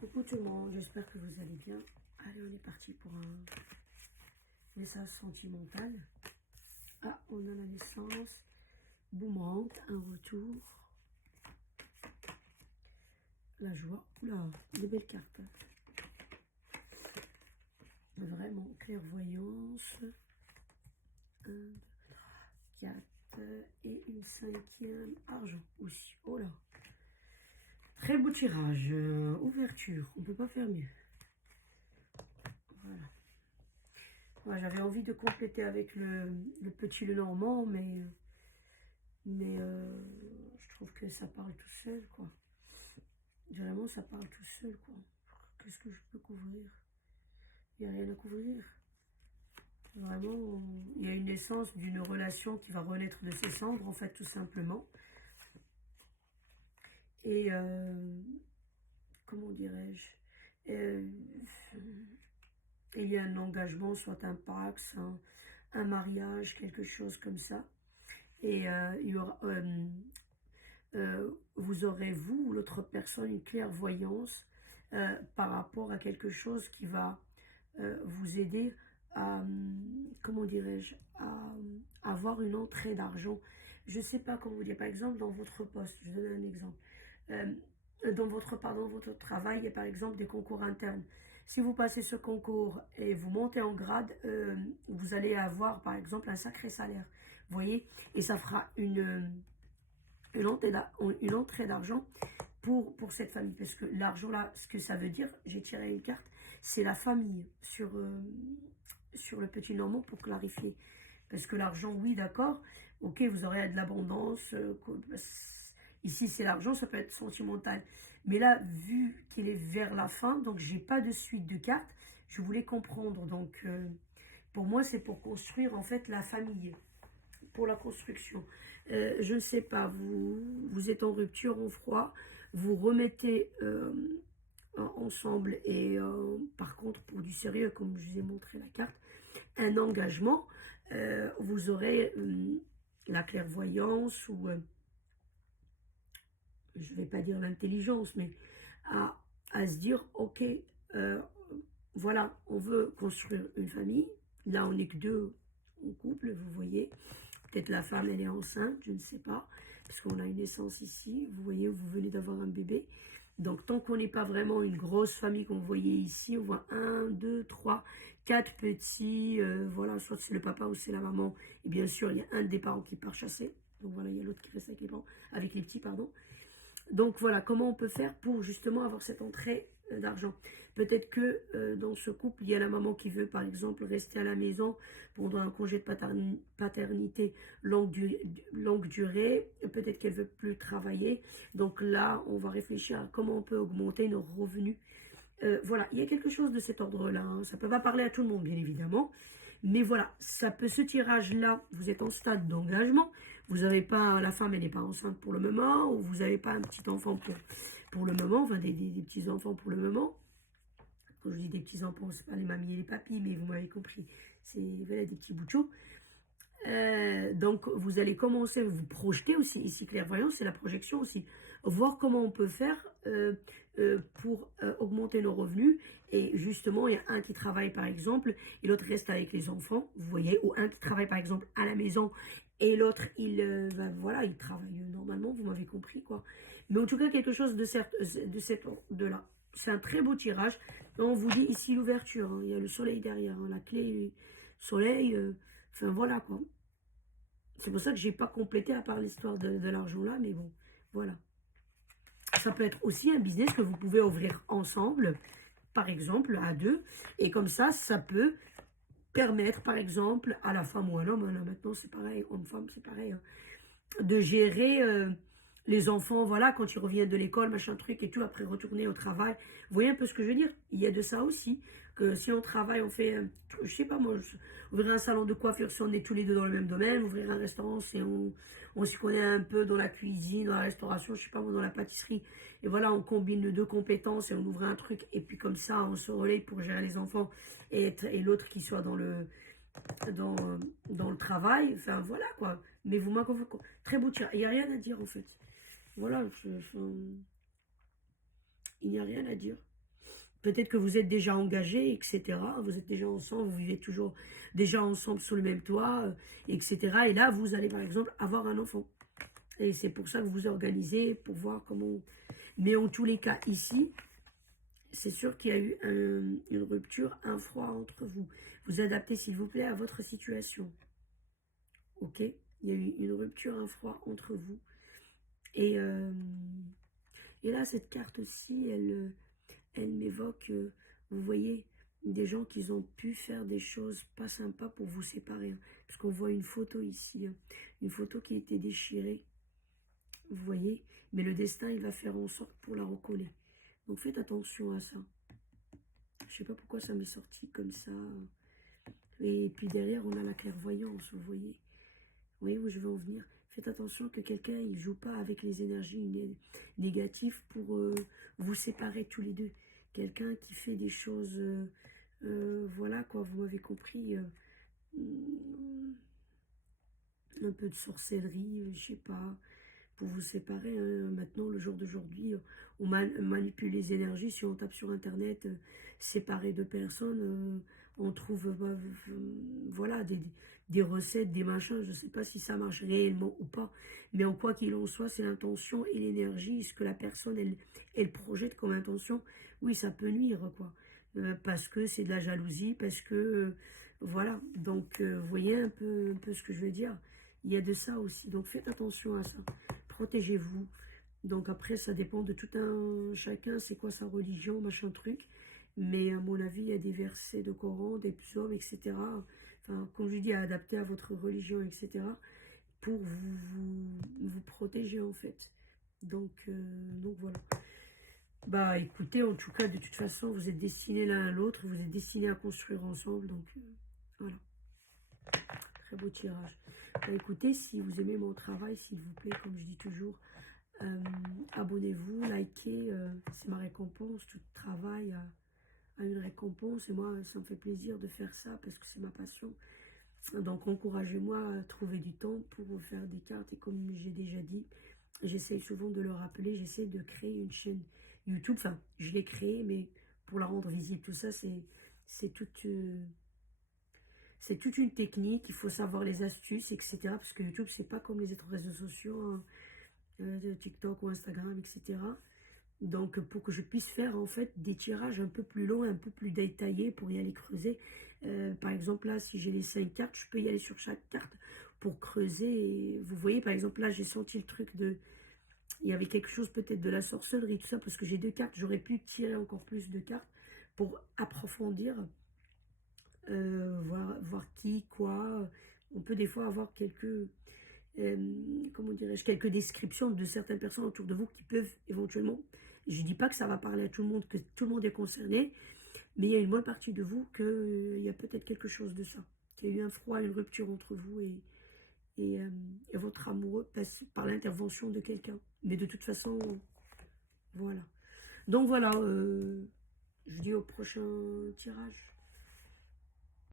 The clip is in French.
Coucou tout le monde, j'espère que vous allez bien. Allez, on est parti pour un message sentimental. Ah, on a la naissance, boomerang, un retour, la joie. Oula, des belles cartes. Vraiment, clairvoyance. 1, 2, 3, 4 et une cinquième, argent aussi. Oh là, très beau tirage. Ouverture, on peut pas faire mieux. Voilà. Ouais, j'avais envie de compléter avec le petit Lenormand, mais je trouve que ça parle tout seul, quoi. Vraiment, ça parle tout seul, quoi. Qu'est-ce que je peux couvrir? Il n'y a rien à couvrir. Vraiment, il y a une naissance d'une relation qui va renaître de ses cendres, en fait, tout simplement. Et, comment dirais-je? Il y a un engagement, soit un Pax, un mariage, quelque chose comme ça. Et il y aura... vous aurez, vous ou l'autre personne, une clairvoyance par rapport à quelque chose qui va vous aider à, comment dirais-je, à avoir une entrée d'argent. Je ne sais pas comment vous dire. Par exemple, dans votre poste, je donne un exemple. Dans votre travail, il y a par exemple des concours internes. Si vous passez ce concours et vous montez en grade, vous allez avoir par exemple un sacré salaire. Vous voyez? Et ça fera une entrée d'argent pour cette famille. Parce que l'argent là, ce que ça veut dire, j'ai tiré une carte, c'est la famille sur le petit Normand pour clarifier. Parce que l'argent, oui, d'accord, ok, vous aurez de l'abondance. Ici, c'est l'argent, ça peut être sentimental. Mais là, vu qu'il est vers la fin, donc j'ai pas de suite de cartes, je voulais comprendre. Donc, pour moi, c'est pour construire en fait la famille, pour la construction. Je ne sais pas, vous êtes en rupture, en froid, vous remettez ensemble et par contre, pour du sérieux, comme je vous ai montré la carte, un engagement, vous aurez la clairvoyance ou, je ne vais pas dire l'intelligence, mais à se dire, ok, voilà, on veut construire une famille. Là, on n'est que deux en couple, vous voyez. Peut-être la femme, elle est enceinte, je ne sais pas. Parce qu'on a une naissance ici. Vous voyez, vous venez d'avoir un bébé. Donc, tant qu'on n'est pas vraiment une grosse famille qu'on voyait ici, on voit 1, 2, 3, 4 petits. Voilà, soit c'est le papa ou c'est la maman. Et bien sûr, il y a un des parents qui part chasser. Donc voilà, il y a l'autre qui reste avec les parents, avec les petits, pardon. Donc voilà, comment on peut faire pour justement avoir cette entrée d'argent. Peut-être que dans ce couple, il y a la maman qui veut par exemple rester à la maison pendant un congé de paternité longue durée. Peut-être qu'elle veut plus travailler. Donc là, on va réfléchir à comment on peut augmenter nos revenus. Voilà, il y a quelque chose de cet ordre-là. Hein. Ça ne peut pas parler à tout le monde, bien évidemment. Mais voilà, ça peut, ce tirage-là, vous êtes en stade d'engagement, vous n'avez pas, la femme, elle n'est pas enceinte pour le moment, ou vous n'avez pas un petit enfant pour le moment, enfin des petits-enfants pour le moment. Quand je dis des petits-enfants, c'est pas les mamies et les papis, mais vous m'avez compris, c'est voilà, des petits bouts de chou. Donc, vous allez commencer, vous projeter aussi, ici, clairvoyance, c'est la projection aussi. Voir comment on peut faire pour augmenter nos revenus. Et justement, il y a un qui travaille, par exemple, et l'autre reste avec les enfants, vous voyez, ou un qui travaille, par exemple, à la maison, et l'autre, voilà, il travaille normalement, vous m'avez compris, quoi. Mais en tout cas, quelque chose de là. C'est un très beau tirage. On vous dit ici l'ouverture, hein, il y a le soleil derrière, hein, la clé soleil... enfin, voilà, quoi. C'est pour ça que j'ai pas complété à part l'histoire de l'argent là, mais bon, voilà. Ça peut être aussi un business que vous pouvez ouvrir ensemble, par exemple, à deux. Et comme ça peut permettre, par exemple, à la femme ou à l'homme, là maintenant c'est pareil, homme-femme c'est pareil, hein, de gérer les enfants, voilà, quand ils reviennent de l'école, machin truc et tout, après retourner au travail. Vous voyez un peu ce que je veux dire? Il y a de ça aussi, que si on travaille, on fait, je sais pas moi, ouvrir un salon de coiffure si on est tous les deux dans le même domaine, ouvrir un restaurant si on s'y connaît un peu dans la cuisine, dans la restauration, je sais pas moi, dans la pâtisserie. Et voilà, on combine les deux compétences et on ouvre un truc, et puis comme ça, on se relaye pour gérer les enfants et l'autre qui soit dans le travail, enfin voilà quoi. Mais vous m'avez très beau tir. Il n'y a rien à dire en fait. Voilà, il n'y a rien à dire. Peut-être que vous êtes déjà engagés, etc. Vous êtes déjà ensemble, vous vivez toujours déjà ensemble sous le même toit, etc. Et là, vous allez par exemple avoir un enfant. Et c'est pour ça que vous vous organisez, pour voir comment... Mais en tous les cas, ici, c'est sûr qu'il y a eu une rupture, un froid entre vous. Vous adaptez, s'il vous plaît, à votre situation. Ok? Il y a eu une rupture, un froid entre vous. Et, euh, et là, cette carte aussi, elle m'évoque, vous voyez, des gens qui ont pu faire des choses pas sympas pour vous séparer. Hein. Parce qu'on voit une photo ici, hein, une photo qui a été déchirée, vous voyez. Mais le destin, il va faire en sorte pour la recoller. Donc faites attention à ça. Je sais pas pourquoi ça m'est sorti comme ça. Et puis derrière, on a la clairvoyance, vous voyez. Vous voyez où je veux en venir? Faites attention que quelqu'un ne joue pas avec les énergies négatives pour vous séparer tous les deux. Quelqu'un qui fait des choses, voilà quoi, vous m'avez compris, un peu de sorcellerie, je sais pas, pour vous séparer. Hein. Maintenant, le jour d'aujourd'hui, on manipule les énergies. Si on tape sur Internet, séparer deux personnes, on trouve voilà, des recettes, des machins. Je ne sais pas si ça marche réellement ou pas. Mais en quoi qu'il en soit, c'est l'intention et l'énergie, ce que la personne, elle projette comme intention. Oui, ça peut nuire, quoi. Parce que c'est de la jalousie, parce que... voilà. Donc, vous voyez un peu ce que je veux dire. Il y a de ça aussi. Donc, faites attention à ça. Protégez-vous. Donc après, ça dépend de tout un chacun, c'est quoi sa religion, machin truc. Mais à mon avis, il y a des versets de Coran, des psaumes, etc. Enfin, comme je dis, à adapter à votre religion, etc. Pour vous protéger en fait. Donc voilà. Bah écoutez, en tout cas, de toute façon, vous êtes destinés l'un à l'autre, vous êtes destinés à construire ensemble. Donc voilà. Très beau tirage. Bah, écoutez, si vous aimez mon travail, s'il vous plaît, comme je dis toujours, abonnez-vous, likez, c'est ma récompense. Tout travail a une récompense et moi, ça me fait plaisir de faire ça parce que c'est ma passion. Donc, encouragez-moi à trouver du temps pour faire des cartes et comme j'ai déjà dit, j'essaye souvent de le rappeler, j'essaie de créer une chaîne YouTube. Enfin, je l'ai créée, mais pour la rendre visible, tout ça, c'est toute... c'est toute une technique, il faut savoir les astuces, etc. Parce que YouTube, c'est pas comme les autres réseaux sociaux, hein, TikTok ou Instagram, etc. Donc, pour que je puisse faire en fait des tirages un peu plus longs, un peu plus détaillés pour y aller creuser. Par exemple, là, si j'ai les 5 cartes, je peux y aller sur chaque carte pour creuser. Et vous voyez, par exemple, là, j'ai senti le truc de... Il y avait quelque chose peut-être de la sorcellerie, tout ça, parce que j'ai 2 cartes. J'aurais pu tirer encore plus de cartes pour approfondir, voir qui, quoi. On peut des fois avoir quelques... comment dirais-je, quelques descriptions de certaines personnes autour de vous qui peuvent éventuellement, je ne dis pas que ça va parler à tout le monde, que tout le monde est concerné, mais il y a une bonne partie de vous qu'il y a peut-être quelque chose de ça, qu'il y a eu un froid, une rupture entre vous et votre amoureux passe par l'intervention de quelqu'un. Mais de toute façon, voilà. Donc voilà, je dis au prochain tirage.